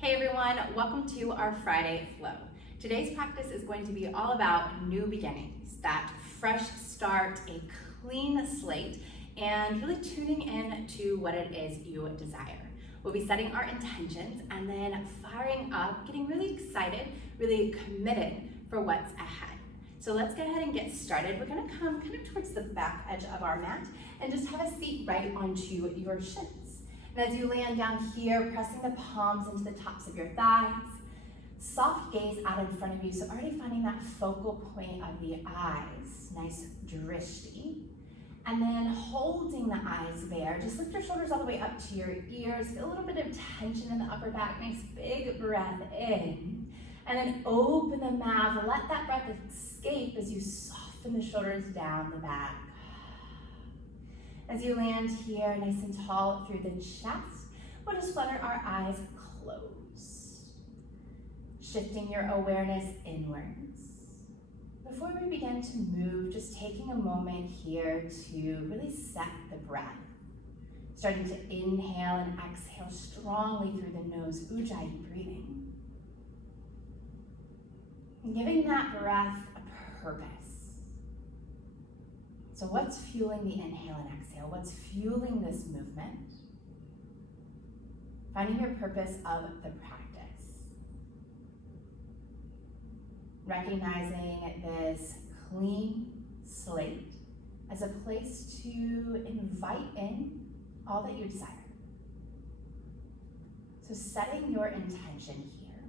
Hey everyone, welcome to our Friday Flow. Today's practice is going to be all about new beginnings, that fresh start, a clean slate, and really tuning in to what it is you desire. We'll be setting our intentions and then firing up, getting really excited, really committed for what's ahead. So let's go ahead and get started. We're gonna come kind of towards the back edge of our mat and just have a seat right onto your shins. And as you land down here, pressing the palms into the tops of your thighs, soft gaze out in front of you. So already finding that focal point of the eyes, nice drishti. And then holding the eyes there, just lift your shoulders all the way up to your ears. Feel a little bit of tension in the upper back. Nice big breath in. And then open the mouth. Let that breath escape as you soften the shoulders down the back. As you land here, nice and tall through the chest, we'll just flutter our eyes closed. Shifting your awareness inwards. Before we begin to move, just taking a moment here to really set the breath. Starting to inhale and exhale strongly through the nose, Ujjayi breathing. And giving that breath a purpose. So what's fueling the inhale and exhale? What's fueling this movement? Finding your purpose of the practice. Recognizing this clean slate as a place to invite in all that you desire. So setting your intention here.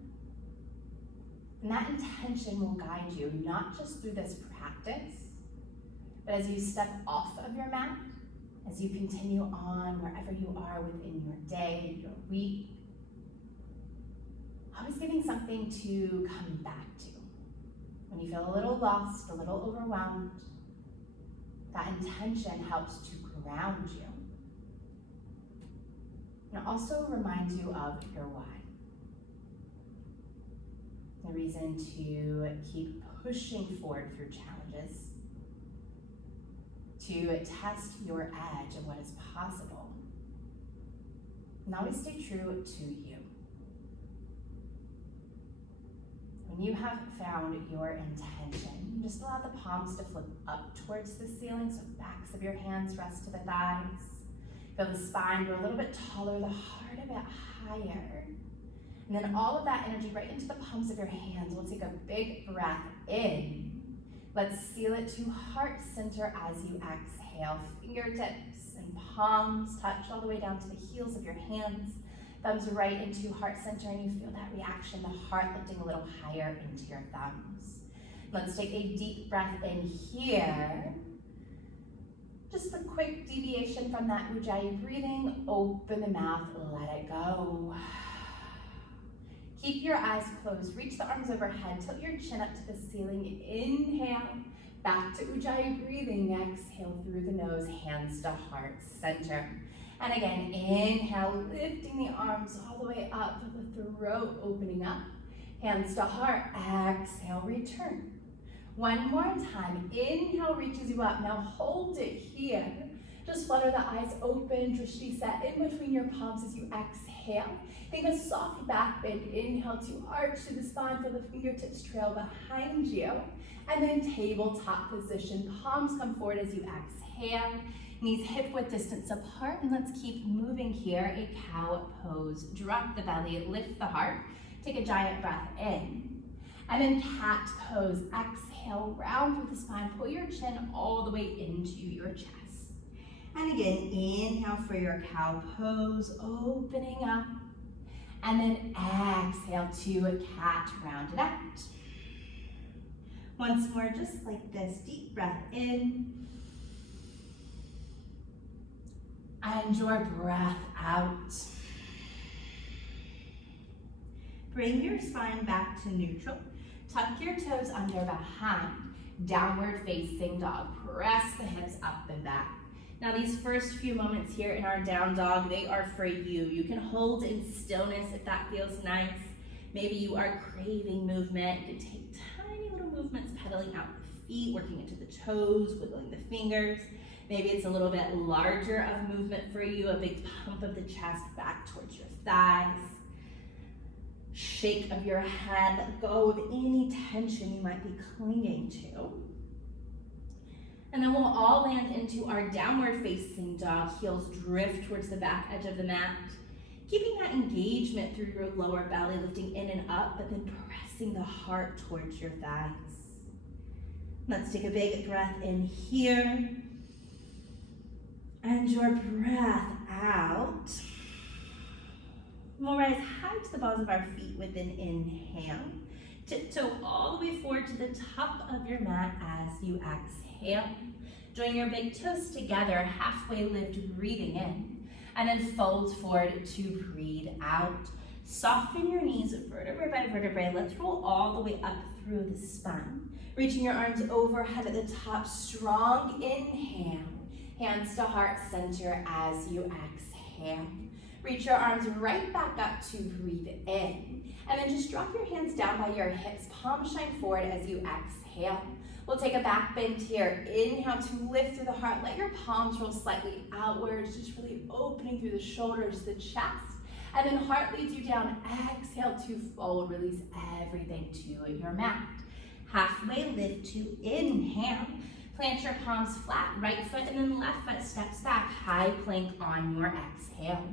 And that intention will guide you not just through this practice, but as you step off of your mat, as you continue on wherever you are within your day, your week, always giving something to come back to. When you feel a little lost, a little overwhelmed, that intention helps to ground you. And it also reminds you of your why. The reason to keep pushing forward through challenges, to test your edge of what is possible. And always stay true to you. When you have found your intention, just allow the palms to flip up towards the ceiling, so backs of your hands rest to the thighs. Feel the spine grow a little bit taller, the heart a bit higher. And then all of that energy right into the palms of your hands. We'll take a big breath in. Let's seal it to heart center as you exhale. Fingertips and palms touch all the way down to the heels of your hands. Thumbs right into heart center, and you feel that reaction, the heart lifting a little higher into your thumbs. Let's take a deep breath in here. Just a quick deviation from that Ujjayi breathing. Open the mouth, let it go. Keep your eyes closed, reach the arms overhead, tilt your chin up to the ceiling. Inhale, back to Ujjayi breathing. Exhale through the nose, hands to heart center. And again, inhale, lifting the arms all the way up, the throat opening up. Hands to heart, exhale, return. One more time, inhale reaches you up. Now hold it here. Just flutter the eyes open, drishti set in between your palms as you exhale. Think a soft back bend. Inhale to arch to the spine, feel the fingertips trail behind you. And then tabletop position. Palms come forward as you exhale. Knees hip width distance apart. And let's keep moving here. A cow pose. Drop the belly, lift the heart. Take a giant breath in. And then cat pose. Exhale, round through the spine. Pull your chin all the way into your chest. And again, inhale for your cow pose, opening up. And then exhale to a cat, round it out. Once more, just like this, deep breath in. And your breath out. Bring your spine back to neutral. Tuck your toes under behind. Downward facing dog. Press the hips up and back. Now these first few moments here in our down dog, they are for you. You can hold in stillness if that feels nice. Maybe you are craving movement. You can take tiny little movements, pedaling out the feet, working into the toes, wiggling the fingers. Maybe it's a little bit larger of movement for you, a big pump of the chest back towards your thighs. shake of your head. Let go of any tension you might be clinging to. And then we'll all land into our downward facing dog. Heels drift towards the back edge of the mat. Keeping that engagement through your lower belly, lifting in and up, but then pressing the heart towards your thighs. Let's take a big breath in here. And your breath out. We'll rise high to the balls of our feet with an inhale. Tiptoe all the way forward to the top of your mat as you exhale. Join your big toes together, halfway lift, breathing in. And then fold forward to breathe out. Soften your knees vertebrae by vertebrae. Let's roll all the way up through the spine. Reaching your arms overhead at the top, strong inhale. Hands to heart center as you exhale. Reach your arms right back up to breathe in. And then just drop your hands down by your hips, palms shine forward as you exhale. We'll take a back bend here. Inhale to lift through the heart. Let your palms roll slightly outwards, just really opening through the shoulders, the chest. And then heart leads you down. Exhale to fold. Release everything to your mat. Halfway lift to inhale. Plant your palms flat, right foot, and then left foot steps back. High plank on your exhale.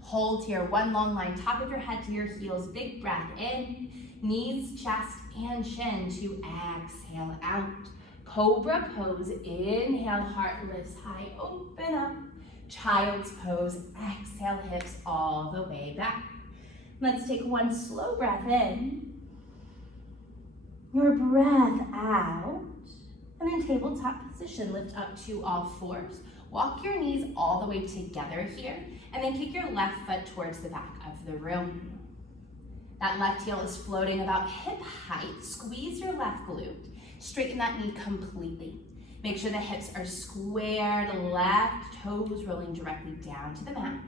Hold here, one long line, top of your head to your heels. Big breath in, knees, chest, and chin to exhale out. Cobra pose, inhale, heart lifts high, open up. Child's pose, exhale, hips all the way back. Let's take one slow breath in. Your breath out. And then tabletop position, lift up to all fours. Walk your knees all the way together here, and then kick your left foot towards the back of the room. That left heel is floating about hip height. Squeeze your left glute. Straighten that knee completely. Make sure the hips are squared, left toes rolling directly down to the mat.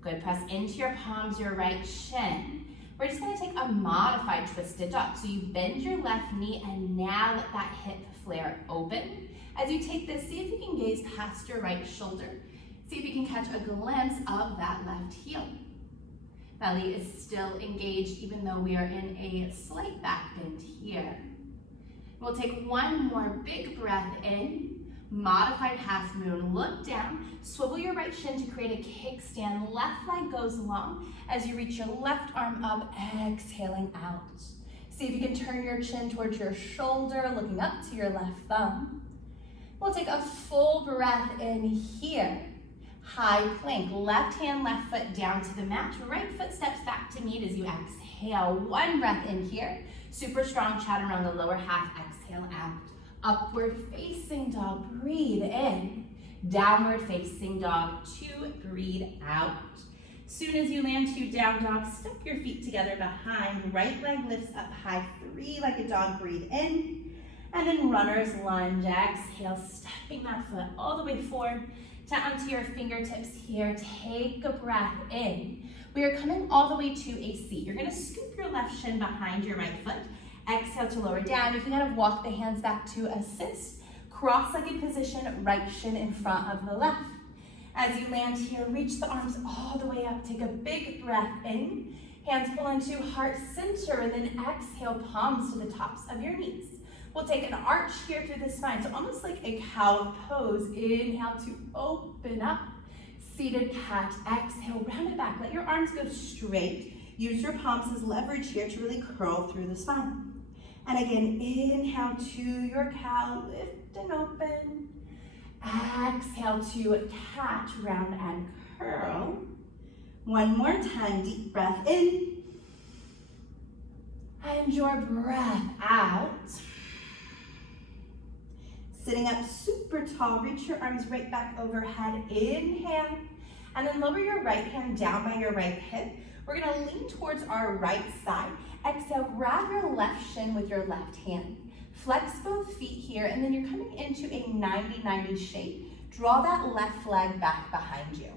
Good, press into your palms, your right shin. We're just gonna take a modified twisted dog. So you bend your left knee and now let that hip flare open. As you take this, see if you can gaze past your right shoulder. See if you can catch a glimpse of that left heel. Belly is still engaged even though we are in a slight back bend here. We'll take one more big breath in. Modified half moon, look down, swivel your right shin to create a kickstand. Left leg goes long as you reach your left arm up, exhaling out. See if you can turn your chin towards your shoulder, looking up to your left thumb. We'll take a full breath in here. High plank, left hand, left foot down to the mat. Right foot steps back to meet as you exhale. One breath in here. Super strong chaturanga, lower half, exhale out. Upward facing dog, breathe in. Downward facing dog, 2, breathe out. Soon as you land to down dog, step your feet together behind. Right leg lifts up high, 3 like a dog, breathe in. And then runner's lunge, exhale, stepping that foot all the way forward. Down to your fingertips here, take a breath in. We are coming all the way to a seat. You're gonna scoop your left shin behind your right foot. Exhale to lower down. You can kind of walk the hands back to assist. Cross-legged position, right shin in front of the left. As you land here, reach the arms all the way up. Take a big breath in. Hands pull into heart center, and then exhale, palms to the tops of your knees. We'll take an arch here through the spine, so almost like a cow pose. Inhale to open up. Seated cat, exhale, round it back. Let your arms go straight. Use your palms as leverage here to really curl through the spine. And again, inhale to your cow, lift and open. Exhale to cat, round and curl. One more time, deep breath in. And your breath out. Sitting up super tall, reach your arms right back overhead, inhale. And then lower your right hand down by your right hip. We're gonna lean towards our right side. Exhale, grab your left shin with your left hand. Flex both feet here, and then you're coming into a 90-90 shape. Draw that left leg back behind you.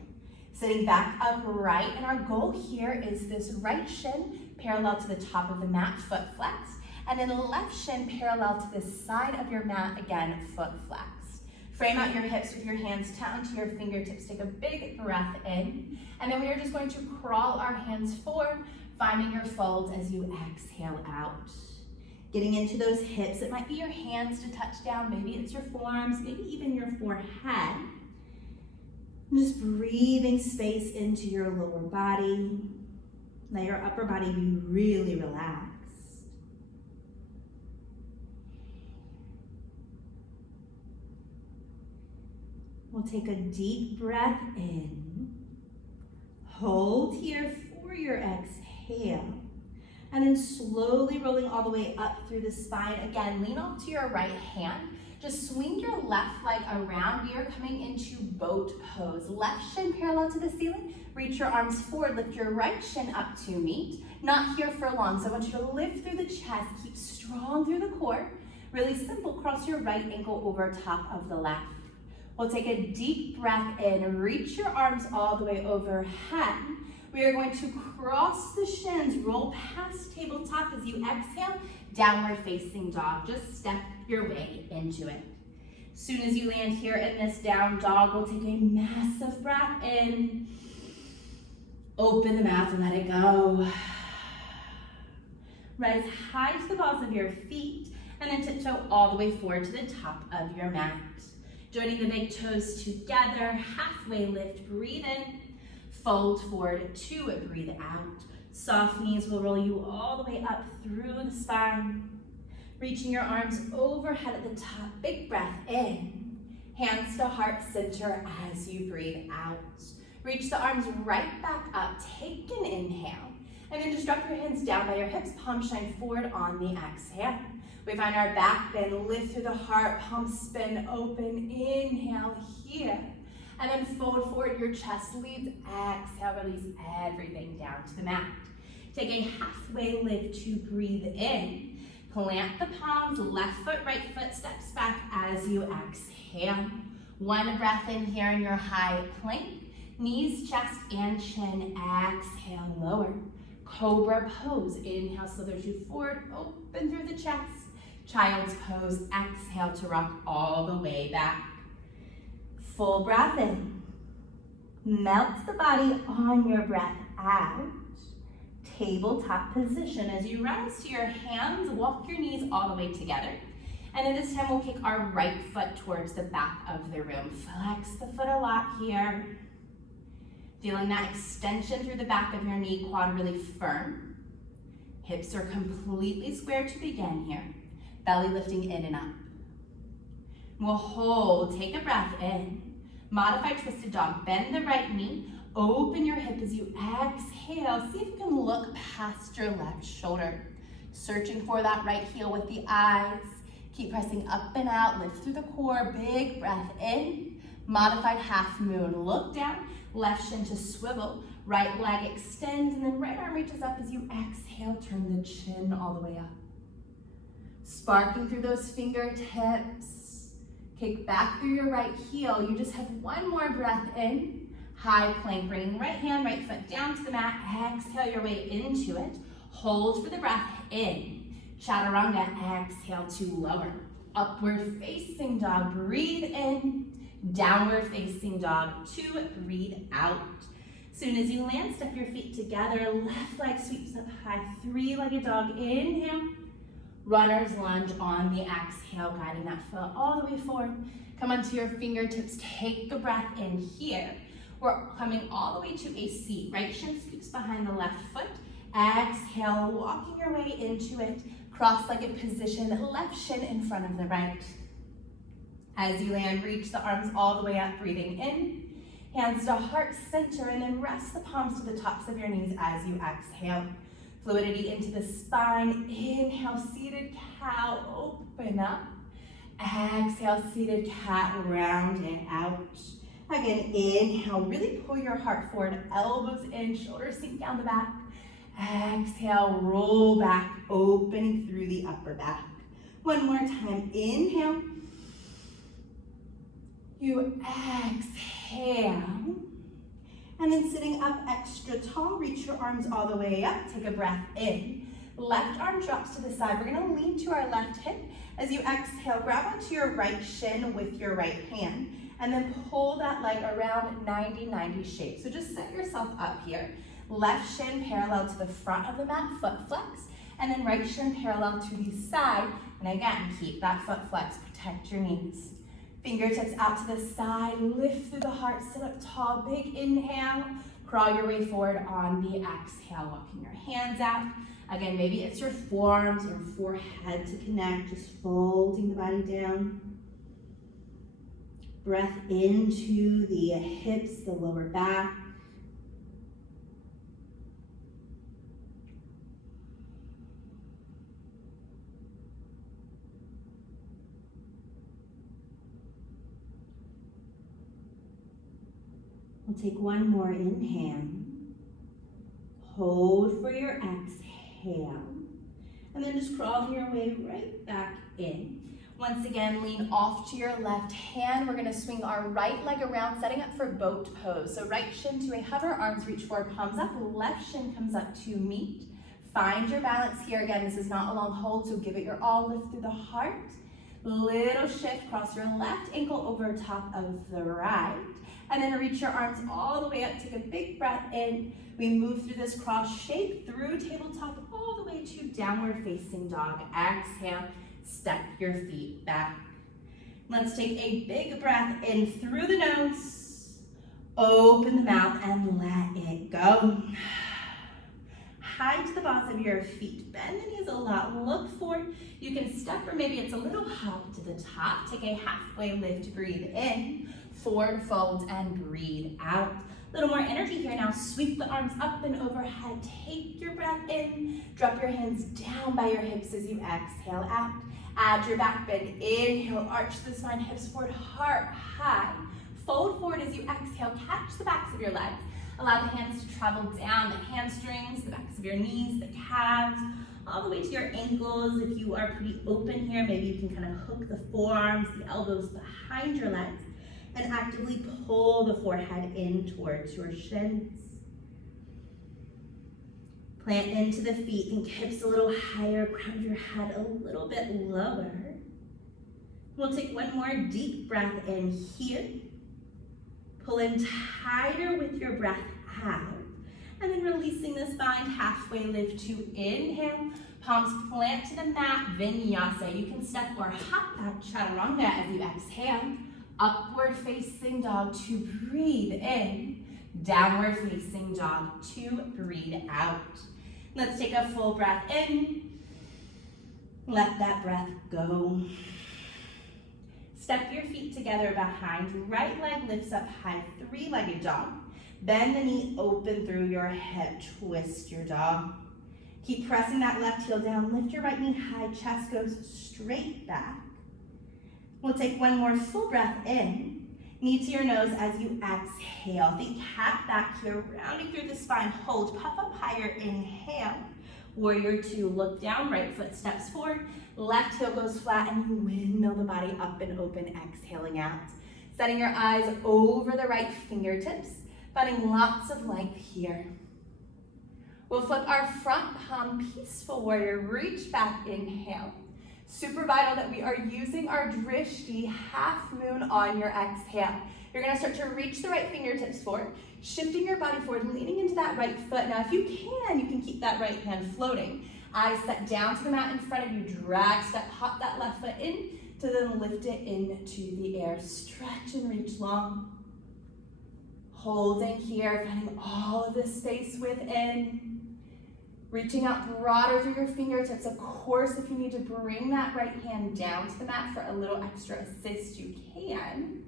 Sitting back upright, and our goal here is this right shin parallel to the top of the mat, foot flex, and then left shin parallel to the side of your mat, again, foot flex. Frame out your hips with your hands down to your fingertips. Take a big breath in, and then we are just going to crawl our hands forward, finding your fold as you exhale out. Getting into those hips, it might be your hands to touch down, maybe it's your forearms, maybe even your forehead. Just breathing space into your lower body. Let your upper body be really relaxed. We'll take a deep breath in. Hold here for your exhale. And then slowly rolling all the way up through the spine. Again, lean off to your right hand. Just swing your left leg around. We are coming into boat pose. Left shin parallel to the ceiling. Reach your arms forward. Lift your right shin up to meet. Not here for long, so I want you to lift through the chest. Keep strong through the core. Really simple. Cross your right ankle over top of the left. We'll take a deep breath in. Reach your arms all the way overhead. We are going to cross the shins, roll past tabletop as you exhale, downward facing dog. Just step your way into it. As soon as you land here in this down dog, we'll take a massive breath in. Open the mouth and let it go. Rise high to the balls of your feet and then tiptoe all the way forward to the top of your mat. Joining the big toes together, halfway lift, breathe in. Fold forward, 2, breathe out. Soft knees will roll you all the way up through the spine. Reaching your arms overhead at the top, big breath in. Hands to heart center as you breathe out. Reach the arms right back up, take an inhale. And then just drop your hands down by your hips, palms shine forward on the exhale. We find our back bend, lift through the heart, palms spin open, inhale here. And then fold forward, your chest leads, exhale, release everything down to the mat. Take a halfway lift to breathe in. Plant the palms, left foot, right foot steps back as you exhale. One breath in here in your high plank. Knees, chest, and chin, exhale, lower. Cobra pose, inhale, slithers you forward, open through the chest. Child's pose, exhale to rock all the way back. Full breath in. Melt the body on your breath out. Tabletop position. As you rise to your hands, walk your knees all the way together. And then this time we'll kick our right foot towards the back of the room. Flex the foot a lot here. Feeling that extension through the back of your knee, quad really firm. Hips are completely square to begin here. Belly lifting in and up. We'll hold, take a breath in. Modified twisted dog, bend the right knee, open your hip as you exhale. See if you can look past your left shoulder. Searching for that right heel with the eyes. Keep pressing up and out, lift through the core, big breath in. Modified half moon, look down, left shin to swivel, right leg extends, and then right arm reaches up as you exhale, turn the chin all the way up. Sparking through those fingertips. Kick back through your right heel. You just have one more breath in. High plank, bringing right hand, right foot down to the mat. Exhale your way into it. Hold for the breath in. Chaturanga, exhale to lower. Upward facing dog, breathe in. Downward facing dog, 2, breathe out. Soon as you land, step your feet together. Left leg sweeps up high, 3-legged dog, inhale. Runner's lunge on the exhale, guiding that foot all the way forward. Come onto your fingertips, take the breath in here. We're coming all the way to a seat. Right shin scoops behind the left foot. Exhale, walking your way into it. Cross-legged position, left shin in front of the right. As you land, reach the arms all the way up, breathing in. Hands to heart center, and then rest the palms to the tops of your knees as you exhale. Fluidity into the spine. Inhale, seated cow, open up. Exhale, seated cat, round it out. Again, inhale, really pull your heart forward, elbows in, shoulders sink down the back. Exhale, roll back, opening through the upper back. One more time, inhale. You exhale. And then sitting up extra tall, reach your arms all the way up. Take a breath in. Left arm drops to the side. We're gonna lean to our left hip. As you exhale, grab onto your right shin with your right hand, and then pull that leg around 90-90 shape. So just set yourself up here. Left shin parallel to the front of the mat, foot flex, and then right shin parallel to the side. And again, keep that foot flex, protect your knees. Fingertips out to the side, lift through the heart, sit up tall, big inhale. Crawl your way forward on the exhale, walking your hands out. Again, maybe it's your forearms or forehead to connect, just folding the body down. Breath into the hips, the lower back. We'll take one more inhale. Hold for your exhale. And then just crawl your way right back in. Once again, lean off to your left hand. We're gonna swing our right leg around, setting up for boat pose. So right shin to a hover, arms reach forward, palms up. Left shin comes up to meet. Find your balance here. Again, this is not a long hold, so give it your all. Lift through the heart. Little shift, cross your left ankle over top of the right. And then reach your arms all the way up. Take a big breath in. We move through this cross shape through tabletop all the way to downward facing dog. Exhale, step your feet back. Let's take a big breath in through the nose. Open the mouth and let it go. High to the balls of your feet. Bend the knees a lot. Look forward. You can step or maybe it's a little hop to the top. Take a halfway lift. Breathe in. Forward fold and breathe out. A little more energy here now. Sweep the arms up and overhead. Take your breath in. Drop your hands down by your hips as you exhale out. Add your back bend. Inhale, arch the spine, hips forward, heart high. Fold forward as you exhale. Catch the backs of your legs. Allow the hands to travel down the hamstrings, the backs of your knees, the calves, all the way to your ankles. If you are pretty open here, maybe you can kind of hook the forearms, the elbows behind your legs, and actively pull the forehead in towards your shins. Plant into the feet, think hips a little higher, crown of your head a little bit lower. We'll take one more deep breath in here. Pull in tighter with your breath out. And then releasing the spine, halfway lift to inhale. Palms plant to the mat, Vinyasa. You can step or hop that chaturanga as you exhale. Upward facing dog to breathe in. Downward facing dog to breathe out. Let's take a full breath in. Let that breath go. Step your feet together behind. Right leg lifts up high, three-legged dog. Bend the knee open through your hip. Twist your dog. Keep pressing that left heel down. Lift your right knee high. Chest goes straight back. We'll take one more full breath in. Knee to your nose as you exhale. Think cat back here, rounding through the spine. Hold, puff up higher, inhale. Warrior two, look down, right foot steps forward. Left heel goes flat and you windmill the body up and open, exhaling out. Setting your eyes over the right fingertips, finding lots of length here. We'll flip our front palm, peaceful warrior, reach back, inhale. Super vital that we are using our drishti, half moon on your exhale. You're gonna start to reach the right fingertips forward, shifting your body forward, leaning into that right foot. Now if you can keep that right hand floating. Eyes set down to the mat in front of you, drag, step, hop that left foot in, to then lift it into the air. Stretch and reach long. Holding here, finding all of this space within. Reaching out broader through your fingertips. Of course, if you need to bring that right hand down to the mat for a little extra assist, you can.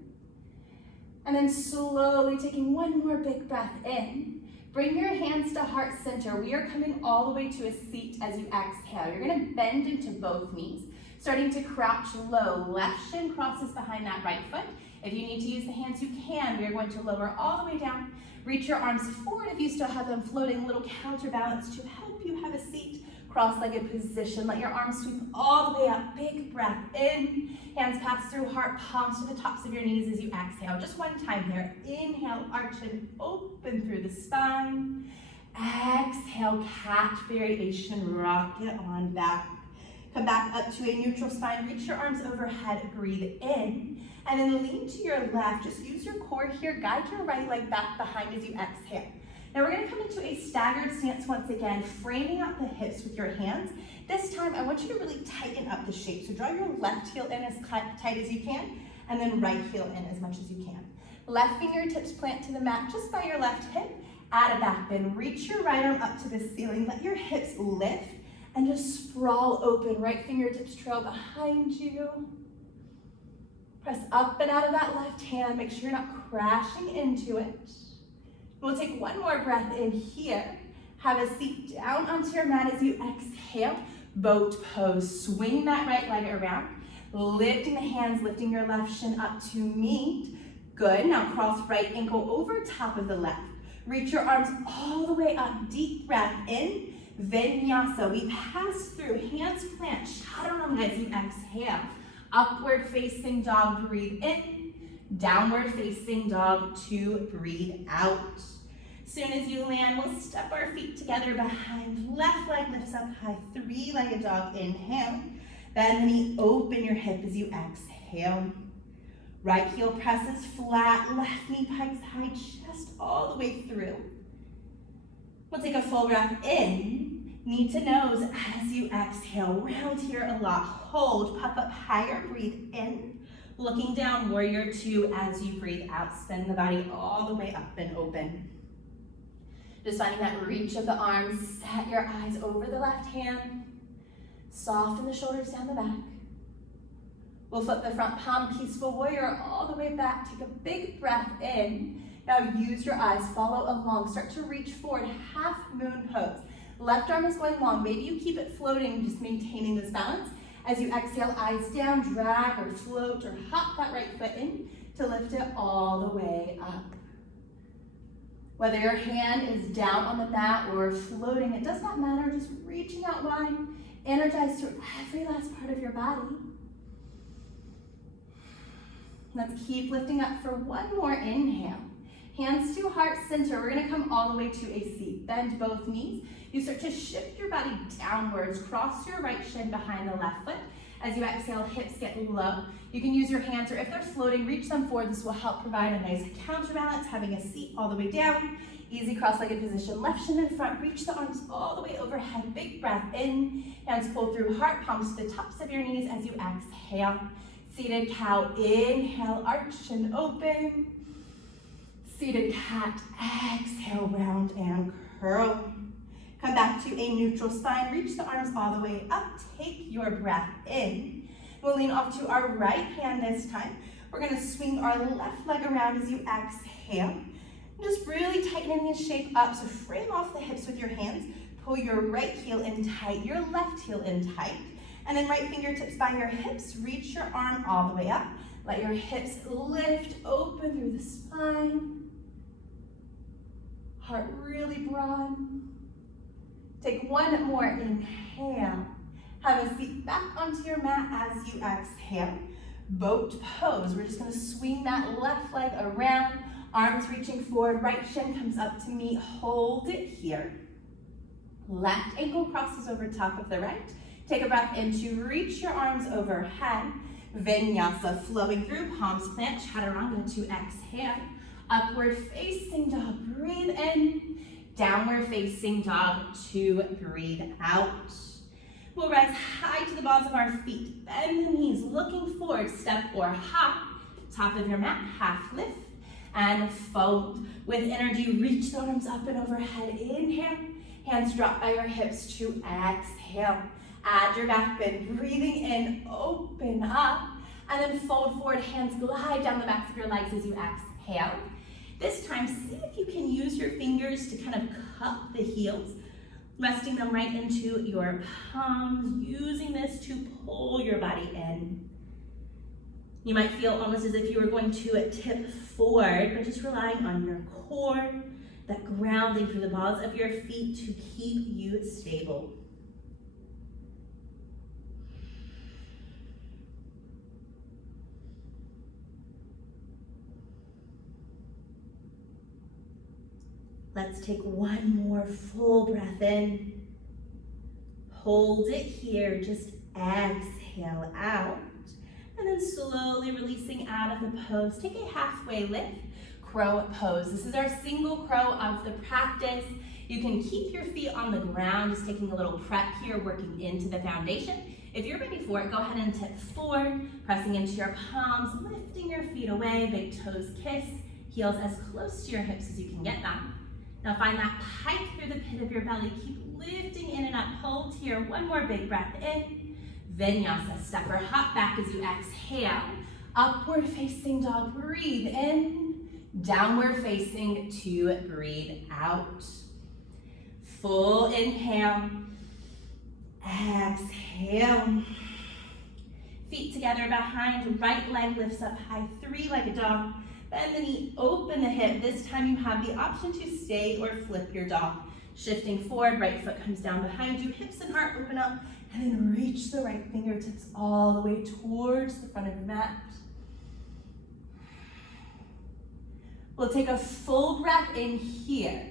And then slowly taking one more big breath in. Bring your hands to heart center. We are coming all the way to a seat as you exhale. You're gonna bend into both knees, starting to crouch low. Left shin crosses behind that right foot. If you need to use the hands, you can. We are going to lower all the way down. Reach your arms forward if you still have them floating, a little counterbalance to help you have a seat. Cross-legged position. Let your arms sweep all the way up. Big breath in. Hands pass through heart, palms to the tops of your knees as you exhale. Just one time here. Inhale, arch and open through the spine. Exhale, cat variation. Rock it on back. Come back up to a neutral spine. Reach your arms overhead. Breathe in. And then lean to your left. Just use your core here. Guide your right leg back behind as you exhale. Now we're gonna come into a staggered stance once again, framing out the hips with your hands. This time, I want you to really tighten up the shape. So draw your left heel in as tight as you can, and then right heel in as much as you can. Left fingertips plant to the mat just by your left hip. Add a back bend. Reach your right arm up to the ceiling. Let your hips lift and just sprawl open. Right fingertips trail behind you. Press up and out of that left hand. Make sure you're not crashing into it. We'll take one more breath in here. Have a seat down onto your mat as you exhale. Boat pose. Swing that right leg around. Lifting the hands, lifting your left shin up to meet. Good. Now cross right ankle over top of the left. Reach your arms all the way up. Deep breath in. Vinyasa. We pass through. Hands plant. Chaturanga as you exhale. Upward facing dog. Breathe in. Downward facing dog. 2. Breathe out. Soon as you land, we'll step our feet together behind. Left leg lifts up high. 3-legged dog. Inhale. Bend the knee. Open your hip as you exhale. Right heel presses flat. Left knee pikes high. Chest all the way through. We'll take a full breath in. Knee to nose as you exhale. Round here a lot. Hold. Puff up higher. Breathe in. Looking down. Warrior 2 as you breathe out. Spin the body all the way up and open. Just finding that reach of the arms. Set your eyes over the left hand. Soften the shoulders down the back. We'll flip the front palm, peaceful warrior, all the way back. Take a big breath in. Now use your eyes, follow along. Start to reach forward, half moon pose. Left arm is going long. Maybe you keep it floating, just maintaining this balance. As you exhale, eyes down, drag or float or hop that right foot in to lift it all the way up. Whether your hand is down on the mat or floating, it does not matter. Just reaching out wide, energize through every last part of your body. Let's keep lifting up for one more inhale. Hands to heart center. We're gonna come all the way to a seat. Bend both knees. You start to shift your body downwards. Cross your right shin behind the left foot. As you exhale, hips get low. You can use your hands, or if they're floating, reach them forward. This will help provide a nice counterbalance, having a seat all the way down. Easy cross-legged position. Left shin in front. Reach the arms all the way overhead. Big breath in. Hands pull through heart, palms to the tops of your knees as you exhale. Seated cow, inhale, arch and open. Seated cat, exhale, round and curl. Come back to a neutral spine. Reach the arms all the way up. Take your breath in. We'll lean off to our right hand this time. We're gonna swing our left leg around as you exhale. Just really tightening the shape up. So frame off the hips with your hands. Pull your right heel in tight, your left heel in tight. And then right fingertips by your hips. Reach your arm all the way up. Let your hips lift, open through the spine. Heart really broad. Take one more inhale. Have a seat back onto your mat as you exhale. Boat pose. We're just gonna swing that left leg around. Arms reaching forward. Right shin comes up to meet. Hold it here. Left ankle crosses over top of the right. Take a breath in to reach your arms overhead. Vinyasa, flowing through, palms plant, chaturanga to exhale. Upward facing dog, breathe in. Downward facing dog to breathe out. We'll rise high to the balls of our feet. Bend the knees, looking forward, step or hop. Top of your mat, half lift and fold. With energy, reach the arms up and overhead. Inhale, hands drop by your hips to exhale. Add your back bend, breathing in, open up, and then fold forward, hands glide down the backs of your legs as you exhale. This time, see if you can use your fingers to kind of cup the heels, resting them right into your palms, using this to pull your body in. You might feel almost as if you were going to tip forward, but just relying on your core, that grounding through the balls of your feet to keep you stable. Let's take one more full breath in. Hold it here, just exhale out. And then slowly releasing out of the pose. Take a halfway lift. crow pose. This is our single crow of the practice. You can keep your feet on the ground, just taking a little prep here, working into the foundation. If you're ready for it, go ahead and tip forward, pressing into your palms, lifting your feet away, big toes kiss, heels as close to your hips as you can get them. Now find that pike through the pit of your belly. Keep lifting in and up, hold here. One more big breath in. Vinyasa, step or hop back as you exhale. Upward facing dog, breathe in. Downward facing to breathe out. Full inhale. Exhale. Feet together behind, right leg lifts up high, 3-legged dog. Bend the knee, open the hip. This time you have the option to stay or flip your dog. Shifting forward, right foot comes down behind you, hips and heart open up, and then reach the right fingertips all the way towards the front of your mat. We'll take a full breath in here.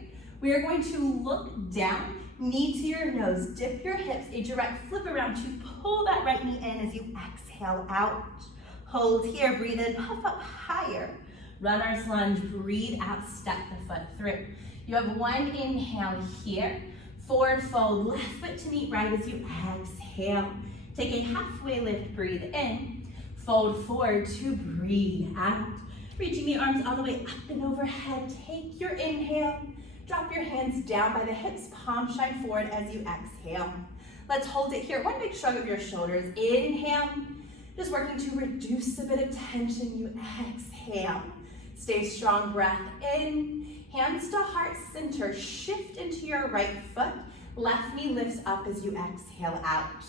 We are going to look down, knee to your nose, dip your hips, a direct flip around to pull that right knee in as you exhale out. Hold here, breathe in, puff up higher. Runner's lunge, breathe out, step the foot through. You have one inhale here. Forward fold, left foot to meet right as you exhale. Take a halfway lift, breathe in. Fold forward to breathe out. Reaching the arms all the way up and overhead. Take your inhale. Drop your hands down by the hips, palms shine forward as you exhale. Let's hold it here. One big shrug of your shoulders. Inhale. Just working to reduce a bit of tension. You exhale. Stay strong, breath in. Hands to heart center, shift into your right foot. Left knee lifts up as you exhale out.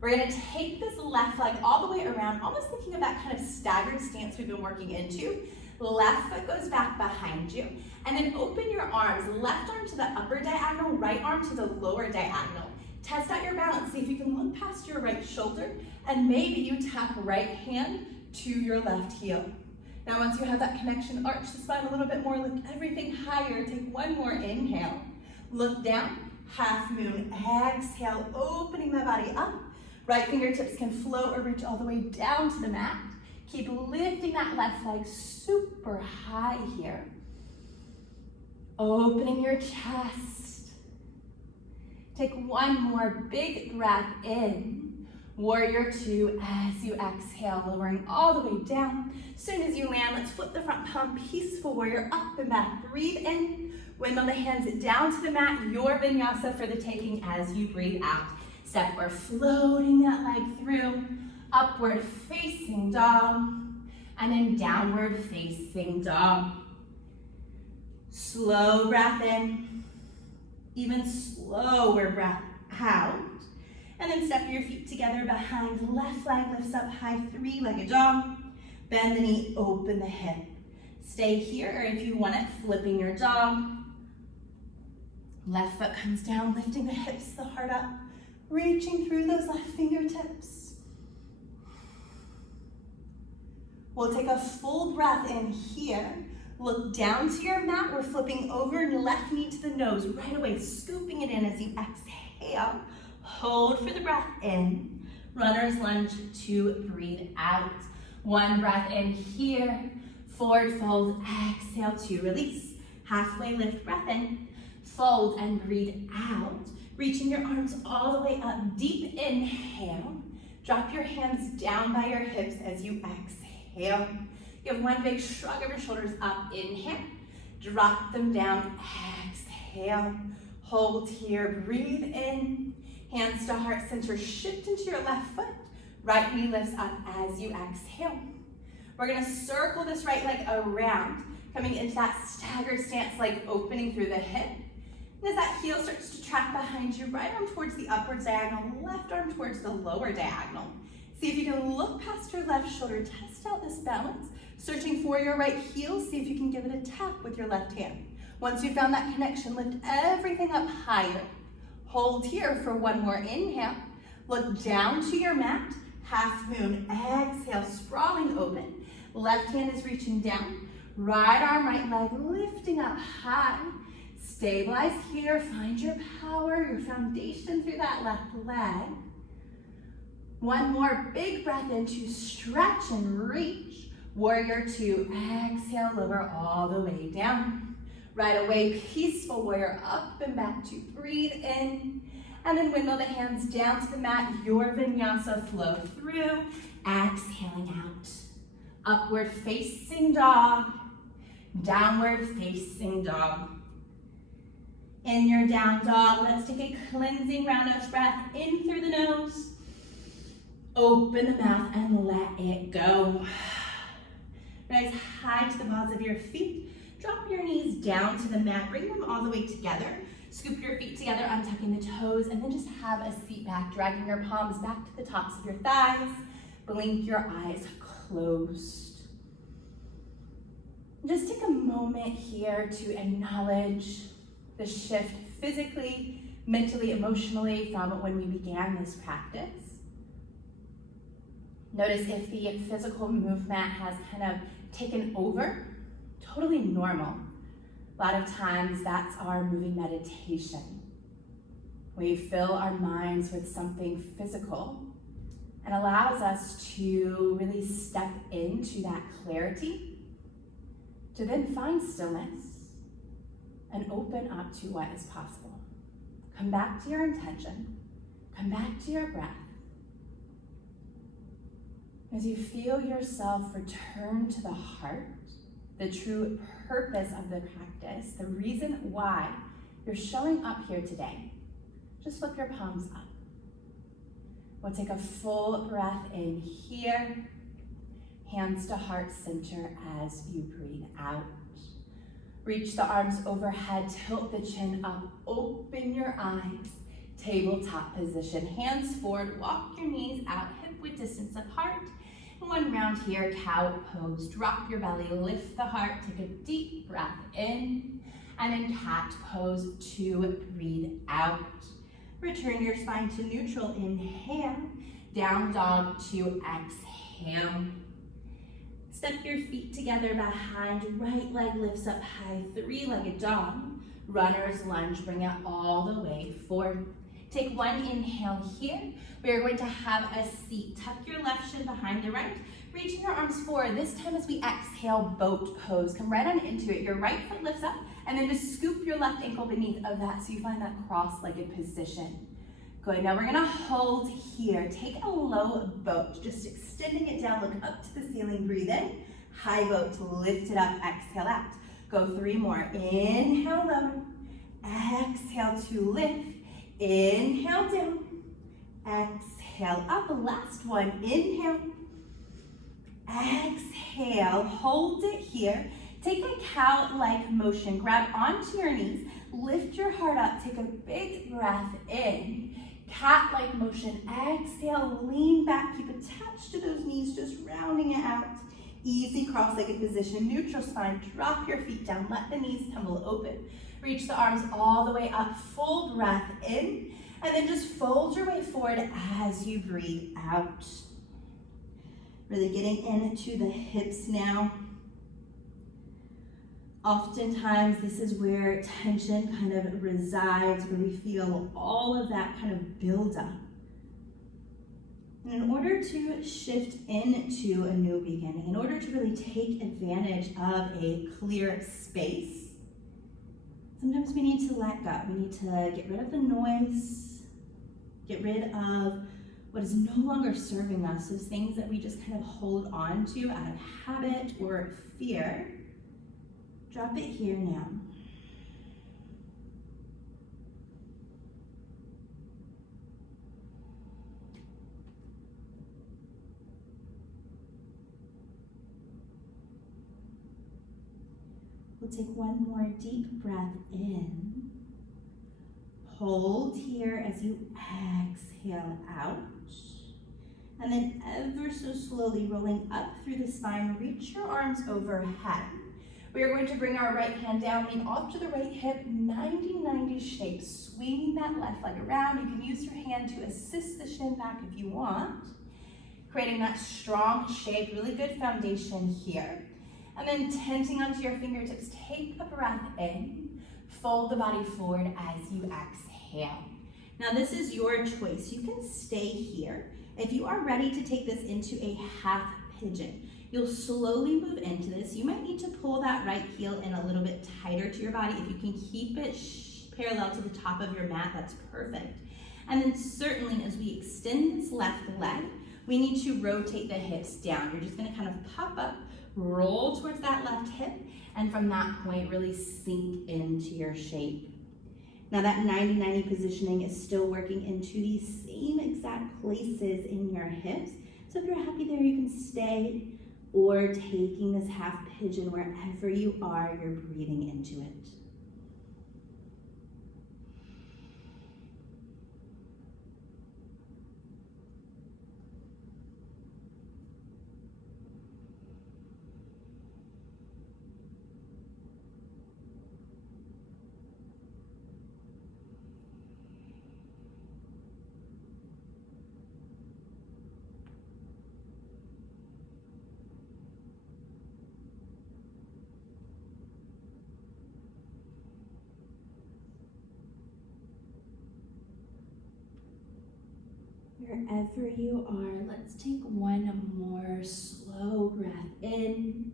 We're gonna take this left leg all the way around, almost thinking of that kind of staggered stance we've been working into. Left foot goes back behind you, and then open your arms, left arm to the upper diagonal, right arm to the lower diagonal. Test out your balance, see if you can look past your right shoulder, and maybe you tap right hand to your left heel. Now once you have that connection, arch the spine a little bit more, lift everything higher. Take one more inhale. Look down, half moon, exhale, opening the body up. Right fingertips can float or reach all the way down to the mat. Keep lifting that left leg super high here. Opening your chest. Take one more big breath in. Warrior two as you exhale, lowering all the way down. Soon as you land, let's flip the front palm, peaceful warrior, up and back. Breathe in, windmill the hands down to the mat, your vinyasa for the taking as you breathe out. Step or floating that leg through, upward facing dog, and then downward facing dog. Slow breath in, even slower breath out. And then step your feet together behind, left leg lifts up high, 3-legged dog. Bend the knee, open the hip. Stay here, or if you want it, flipping your dog. Left foot comes down, lifting the hips, the heart up, reaching through those left fingertips. We'll take a full breath in here. Look down to your mat. We're flipping over, left knee to the nose, right away, scooping it in as you exhale. Hold for the breath in. Runner's lunge to breathe out. One breath in here. Forward fold, exhale to release. Halfway lift, breath in. Fold and breathe out. Reaching your arms all the way up. Deep inhale. Drop your hands down by your hips as you exhale. You have one big shrug of your shoulders up. Inhale. Drop them down. Exhale. Hold here. Breathe in. Hands to heart center, shift into your left foot. Right knee lifts up as you exhale. We're gonna circle this right leg around, coming into that staggered stance, like opening through the hip. And as that heel starts to track behind you, right arm towards the upward diagonal, left arm towards the lower diagonal. See if you can look past your left shoulder, test out this balance. Searching for your right heel, see if you can give it a tap with your left hand. Once you've found that connection, lift everything up higher. Hold here for one more inhale. Look down to your mat, half moon, exhale, sprawling open. Left hand is reaching down. Right arm, right leg lifting up high. Stabilize here, find your power, your foundation through that left leg. One more big breath in to stretch and reach. Warrior two, exhale, lower all the way down. Right away, peaceful warrior, up and back to breathe in. And then windmill the hands down to the mat, your vinyasa flow through. Exhaling out. Upward facing dog. Downward facing dog. In your down dog, let's take a cleansing round nose breath in through the nose. Open the mouth and let it go. Rise high to the balls of your feet. Drop your knees down to the mat. Bring them all the way together. Scoop your feet together, untucking the toes, and then just have a seat back, dragging your palms back to the tops of your thighs. Blink your eyes closed. Just take a moment here to acknowledge the shift physically, mentally, emotionally from when we began this practice. Notice if the physical movement has kind of taken over, totally normal. A lot of times that's our moving meditation. We fill our minds with something physical and allows us to really step into that clarity, to then find stillness and open up to what is possible. Come back to your intention, come back to your breath. As you feel yourself return to the heart, the true purpose of the practice, the reason why you're showing up here today, just flip your palms up. We'll take a full breath in here, hands to heart center as you breathe out. Reach the arms overhead, tilt the chin up, open your eyes, tabletop position, hands forward, walk your knees out, hip width distance apart. One round here, cow pose. Drop your belly, lift the heart, take a deep breath in, and in cat pose to breathe out. Return your spine to neutral, inhale, down dog to exhale. Step your feet together behind, right leg lifts up high, three-legged dog. Runner's lunge, bring it all the way forward. Take one inhale here. We are going to have a seat. Tuck your left shin behind the right. Reaching your arms forward. This time as we exhale, boat pose. Come right on into it. Your right foot lifts up and then just scoop your left ankle beneath of that so you find that cross-legged position. Good, now we're gonna hold here. Take a low boat, just extending it down, look up to the ceiling, breathe in. High boat, lift it up, exhale out. Go three more. Inhale, lower. Exhale to lift. Inhale down, exhale up, last one, inhale, exhale, hold it here, take a cow-like motion, grab onto your knees, lift your heart up, take a big breath in, cat-like motion, exhale, lean back, keep attached to those knees, just rounding it out, easy cross-legged position, neutral spine, drop your feet down, let the knees tumble open. Reach the arms all the way up, full breath in, and then just fold your way forward as you breathe out. Really getting into the hips now. Oftentimes, this is where tension kind of resides, where we feel all of that kind of buildup. And in order to shift into a new beginning, in order to really take advantage of a clear space, sometimes we need to let go. We need to get rid of the noise, get rid of what is no longer serving us, those things that we just kind of hold on to out of habit or fear. Drop it here now. We'll take one more deep breath in. Hold here as you exhale out. And then ever so slowly rolling up through the spine, reach your arms overhead. We are going to bring our right hand down, lean off to the right hip, 90-90 shape, swinging that left leg around. You can use your hand to assist the shin back if you want. Creating that strong shape, really good foundation here. And then tenting onto your fingertips, take a breath in, fold the body forward as you exhale. Now this is your choice. You can stay here. If you are ready to take this into a half pigeon, You'll slowly move into this. You might need to pull that right heel in a little bit tighter to your body. If you can keep it parallel to the top of your mat, that's perfect. And then certainly as we extend this left leg, we need to rotate the hips down. You're just gonna kind of pop up, roll towards that left hip, and from that point, really sink into your shape. Now that 90-90 positioning is still working into these same exact places in your hips. So if you're happy there, you can stay, or taking this half pigeon wherever you are, you're breathing into it. Wherever you are, let's take one more slow breath in.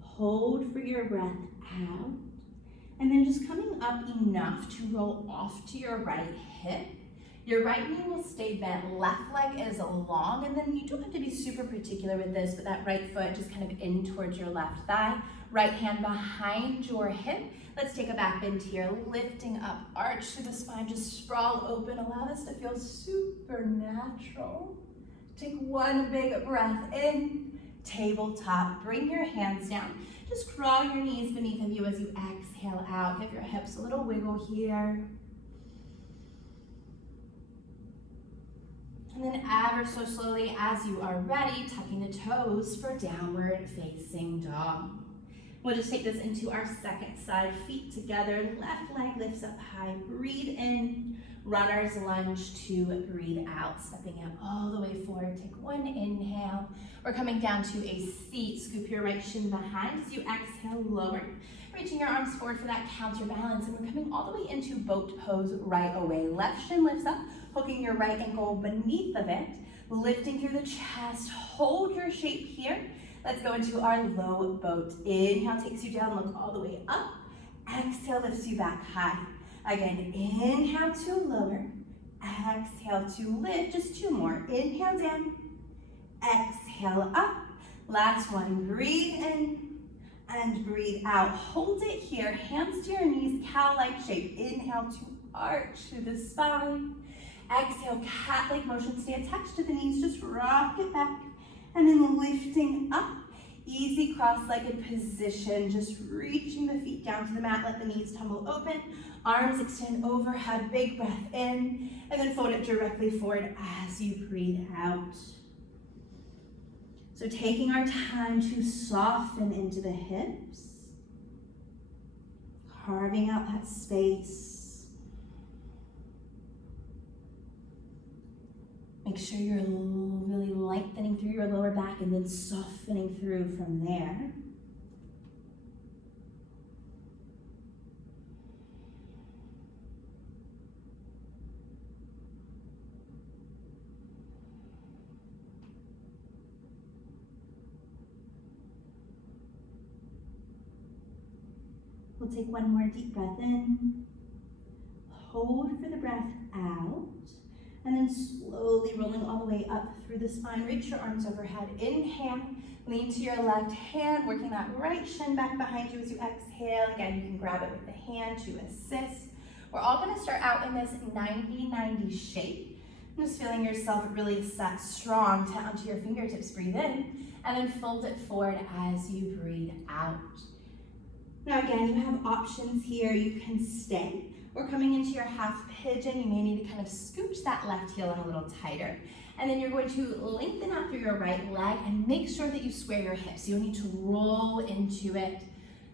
Hold for your breath out. And then just coming up enough to roll off to your right hip. Your right knee will stay bent, left leg is long, and then you don't have to be super particular with this, but that right foot just kind of in towards your left thigh. Right hand behind your hip. Let's take a back bend here, lifting up, arch through the spine, just sprawl open. Allow this to feel super natural. Take one big breath in, tabletop. Bring your hands down. Just crawl your knees beneath of you as you exhale out. Give your hips a little wiggle here. And then ever so slowly, as you are ready, tucking the toes for downward facing dog. We'll just take this into our second side, feet together, left leg lifts up high, breathe in, runner's lunge to breathe out, stepping out all the way forward. Take one inhale. We're coming down to a seat, scoop your right shin behind as you exhale, lower, reaching your arms forward for that counterbalance, and we're coming all the way into boat pose right away. Left shin lifts up, hooking your right ankle beneath of it, lifting through the chest, hold your shape here. Let's go into our low boat. Inhale takes you down, look all the way up. Exhale lifts you back high. Again, inhale to lower. Exhale to lift, just two more. Inhale down, exhale up. Last one, breathe in and breathe out. Hold it here, hands to your knees, cow-like shape. Inhale to arch through the spine. Exhale, cat-like motion, stay attached to the knees, just rock it back. And then lifting up, easy cross-legged position, just reaching the feet down to the mat, let the knees tumble open, arms extend overhead, big breath in, and then fold it directly forward as you breathe out. So taking our time to soften into the hips, carving out that space. Make sure you're really lengthening through your lower back and then softening through from there. We'll take one more deep breath in. Hold for the breath out. And then slowly rolling all the way up through the spine. Reach your arms overhead. Inhale, lean to your left hand, working that right shin back behind you as you exhale. Again, you can grab it with the hand to assist. We're all gonna start out in this 90-90 shape. Just feeling yourself really set strong onto your fingertips. Breathe in, and then fold it forward as you breathe out. Now again, you have options here. You can stay. We're coming into your half pigeon. You may need to kind of scooch that left heel in a little tighter. And then you're going to lengthen out through your right leg and make sure that you square your hips. You'll need to roll into it,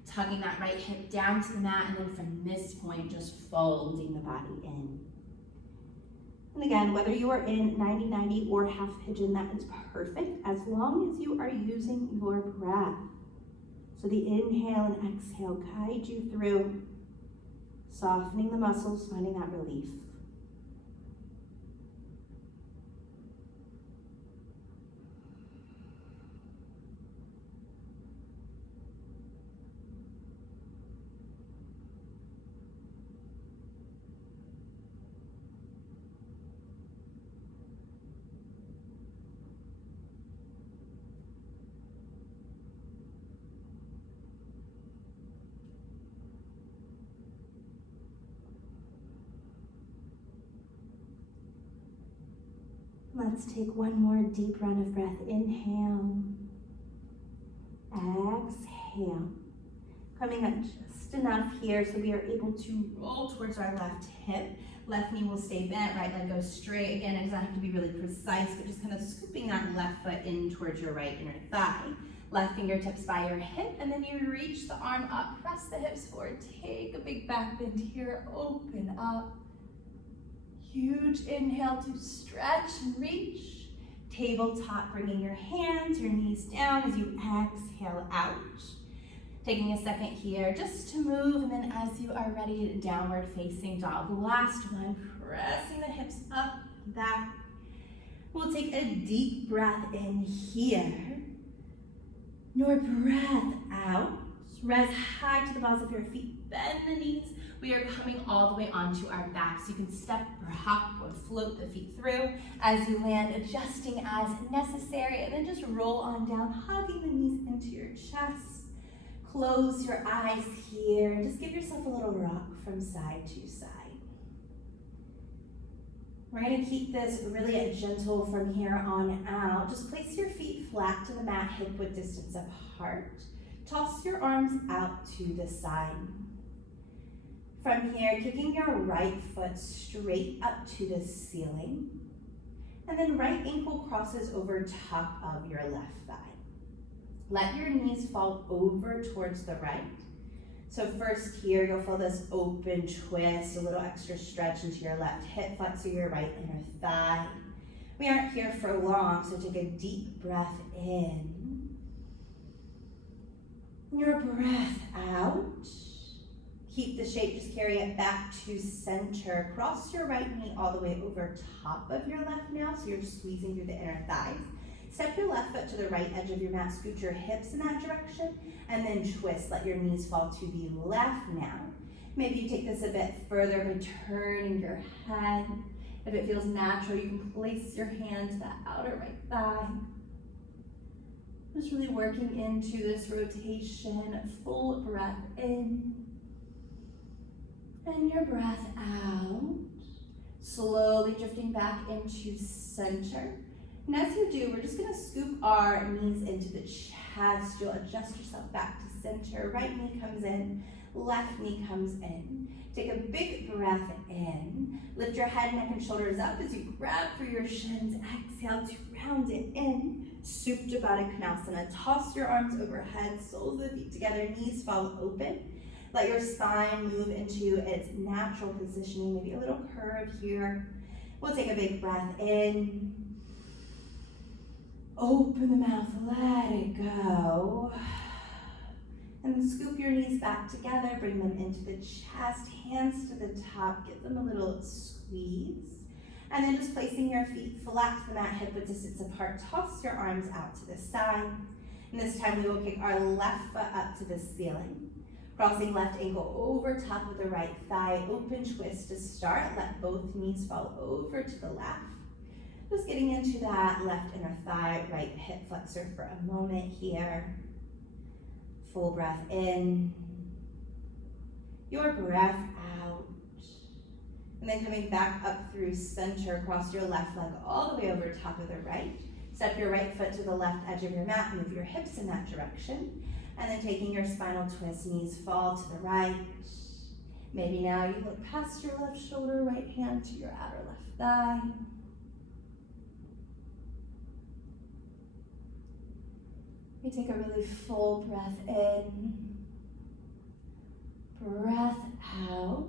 tugging that right hip down to the mat, and then from this point, just folding the body in. And again, whether you are in 90-90 or half pigeon, that is perfect as long as you are using your breath. So the inhale and exhale guide you through, softening the muscles, finding that relief. Let's take one more deep round of breath. Inhale. Exhale. Coming up just enough here so we are able to roll towards our left hip. Left knee will stay bent, right leg goes straight. Again, it doesn't have to be really precise, but just kind of scooping that left foot in towards your right inner thigh. Left fingertips by your hip, and then you reach the arm up, press the hips forward, take a big back bend here, open up. Huge inhale to stretch and reach. Tabletop, bringing your hands, your knees down as you exhale out. Taking a second here just to move, and then as you are ready, downward facing dog. Last one, pressing the hips up, back. We'll take a deep breath in here. Your breath out. Rise high to the balls of your feet, bend the knees. We are coming all the way onto our back, so you can step or hop or float the feet through as you land, adjusting as necessary, and then just roll on down, hugging the knees into your chest. Close your eyes here and just give yourself a little rock from side to side. We're going to keep this really gentle from here on out. Just place your feet flat to the mat, hip width distance apart. Toss your arms out to the side. From here, kicking your right foot straight up to the ceiling. And then right ankle crosses over top of your left thigh. Let your knees fall over towards the right. So first here, you'll feel this open twist, a little extra stretch into your left hip flexor, your right inner thigh. We aren't here for long, so take a deep breath in. Your breath out. Keep the shape, just carry it back to center. Cross your right knee all the way over top of your left now, so you're squeezing through the inner thighs. Step your left foot to the right edge of your mat, scoot your hips in that direction, and then twist. Let your knees fall to the left now. Maybe you take this a bit further by turning your head. If it feels natural, you can place your hand to the outer right thigh. Just really working into this rotation, full breath in. And your breath out. Slowly drifting back into center. And as you do, we're just gonna scoop our knees into the chest. You'll adjust yourself back to center. Right knee comes in, left knee comes in. Take a big breath in. Lift your head, neck, and shoulders up as you grab for your shins. Exhale to round it in. Supta Baddha Konasana. Toss your arms overhead, soles of the feet together, knees fall open. Let your spine move into its natural positioning, maybe a little curve here. We'll take a big breath in. Open the mouth, let it go. And then scoop your knees back together, bring them into the chest, hands to the top, give them a little squeeze. And then just placing your feet flat to the mat, hip width distance apart, toss your arms out to the side. And this time we will kick our left foot up to the ceiling. Crossing left ankle over top of the right thigh, open twist to start. Let both knees fall over to the left. Just getting into that left inner thigh, right hip flexor for a moment here. Full breath in. Your breath out. And then coming back up through center, cross your left leg all the way over top of the right. Step your right foot to the left edge of your mat, move your hips in that direction. And then taking your spinal twist, knees fall to the right. Maybe now you look past your left shoulder, right hand to your outer left thigh. You take a really full breath in, breath out,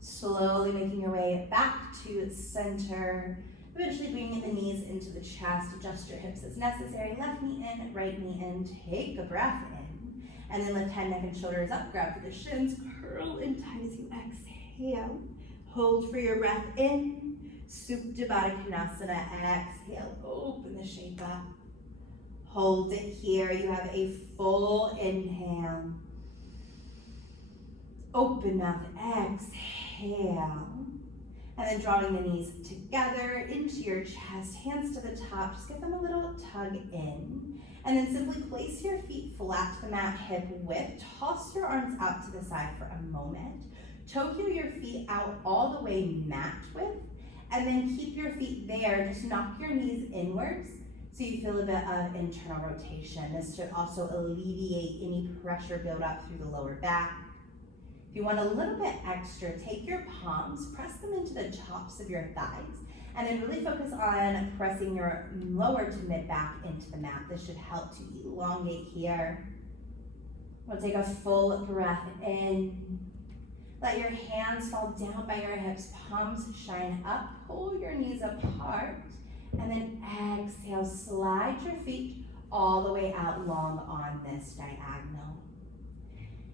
slowly making your way back to center. Eventually bringing the knees into the chest, adjust your hips as necessary. Left knee in, right knee in, take a breath in. And then lift head, neck, and shoulders up, grab for the shins, curl in tight as you exhale. Hold for your breath in. Supta Baddha Konasana, exhale, open the shape up. Hold it here, you have a full inhale. Open mouth, exhale. And then drawing the knees together into your chest, hands to the top, just give them a little tug in. And then simply place your feet flat to the mat, hip width. Toss your arms out to the side for a moment. Toe heel your feet out all the way mat width. And then keep your feet there. Just knock your knees inwards so you feel a bit of internal rotation. This should also alleviate any pressure buildup through the lower back. If you want a little bit extra, take your palms, press them into the tops of your thighs, and then really focus on pressing your lower to mid back into the mat. This should help to elongate here. We'll take a full breath in. Let your hands fall down by your hips, palms shine up, pull your knees apart, and then exhale, slide your feet all the way out long on this diagonal.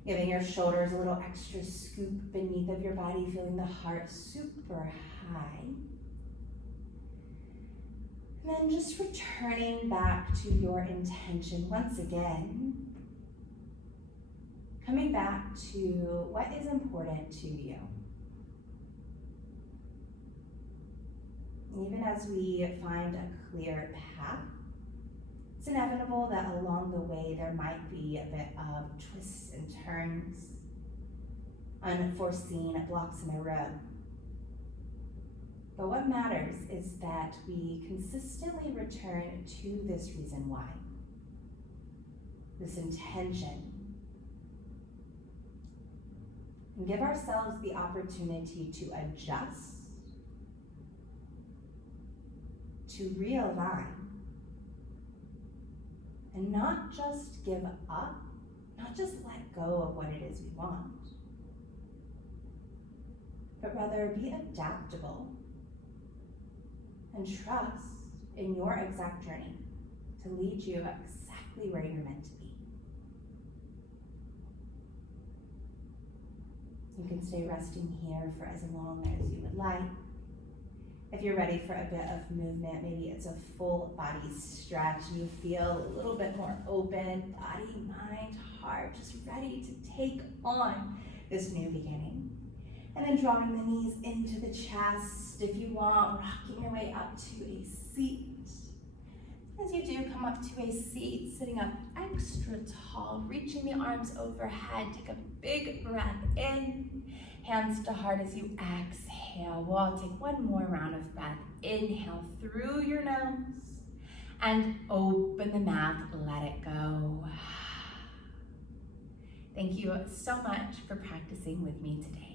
Giving your shoulders a little extra scoop beneath of your body, feeling the heart super high. And then just returning back to your intention once again. Coming back to what is important to you. Even as we find a clear path, it's inevitable that along the way there might be a bit of twists and turns, unforeseen blocks in the road. But what matters is that we consistently return to this reason why, this intention, and give ourselves the opportunity to adjust, to realign, and not just give up, not just let go of what it is we want, but rather be adaptable and trust in your exact journey to lead you exactly where you're meant to be. You can stay resting here for as long as you would like. If you're ready for a bit of movement, maybe it's a full body stretch and you feel a little bit more open, body, mind, heart, just ready to take on this new beginning. And then drawing the knees into the chest, if you want, rocking your way up to a seat. As you do, come up to a seat, sitting up extra tall, reaching the arms overhead. Take a big breath in, hands to heart as you exhale. We'll take one more round of breath. Inhale through your nose and open the mouth, let it go. Thank you so much for practicing with me today.